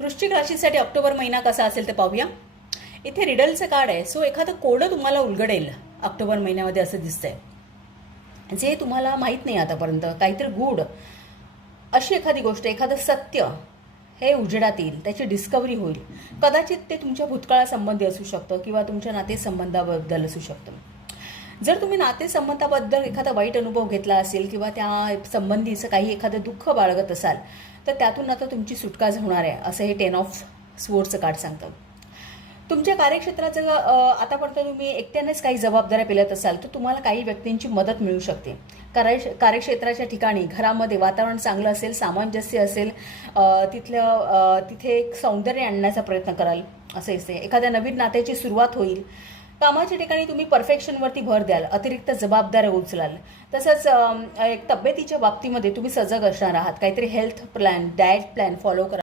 वृश्चिक राशीसाठी ऑक्टोबर महिना कसा असेल ते पाहूया. इथे रिडलचं कार्ड आहे. सो एखादं कोडं तुम्हाला उलगडेल ऑक्टोबर महिन्यामध्ये असं दिसतंय, जे तुम्हाला माहीत नाही आतापर्यंत. काहीतरी गूढ अशी एखादी गोष्ट, एखादं सत्य हे उजेडात येईल, त्याची डिस्कवरी होईल. कदाचित ते तुमच्या भूतकाळासंबंधी असू शकतं किंवा तुमच्या नातेसंबंधाबद्दल असू शकतं. जर तुम्ही नातेसंबंधाबद्दल एखादा वाईट अनुभव घेतला असेल किंवा त्या संबंधीचं काही एखादं दुःख बाळगत असाल, तर त्यातून आता तुमची सुटका होणार आहे, असं हे 10 ऑफ स्वॉर्डचं कार्ड सांगतं. तुमच्या कार्यक्षेत्राचं आतापर्यंत तुम्ही एकट्यानेच काही जबाबदाऱ्या पेलत असाल, तर तुम्हाला काही व्यक्तींची मदत मिळू शकते. कार्यक्षेत्राच्या ठिकाणी घरामध्ये वातावरण चांगलं असेल, सामंजस्य असेल, तिथे एक सौंदर्य आणण्याचा प्रयत्न कराल असं दिसते. एखाद्या नवीन नात्याची सुरुवात होईल. कामाच्या ठिकाणी तुम्ही परफेक्शनवरती भर द्याल, अतिरिक्त जबाबदाऱ्या उचलाल. तसंच एक तब्येतीच्या बाबतीमध्ये तुम्ही सजग असणार आहात. काहीतरी health plan, diet plan follow करा.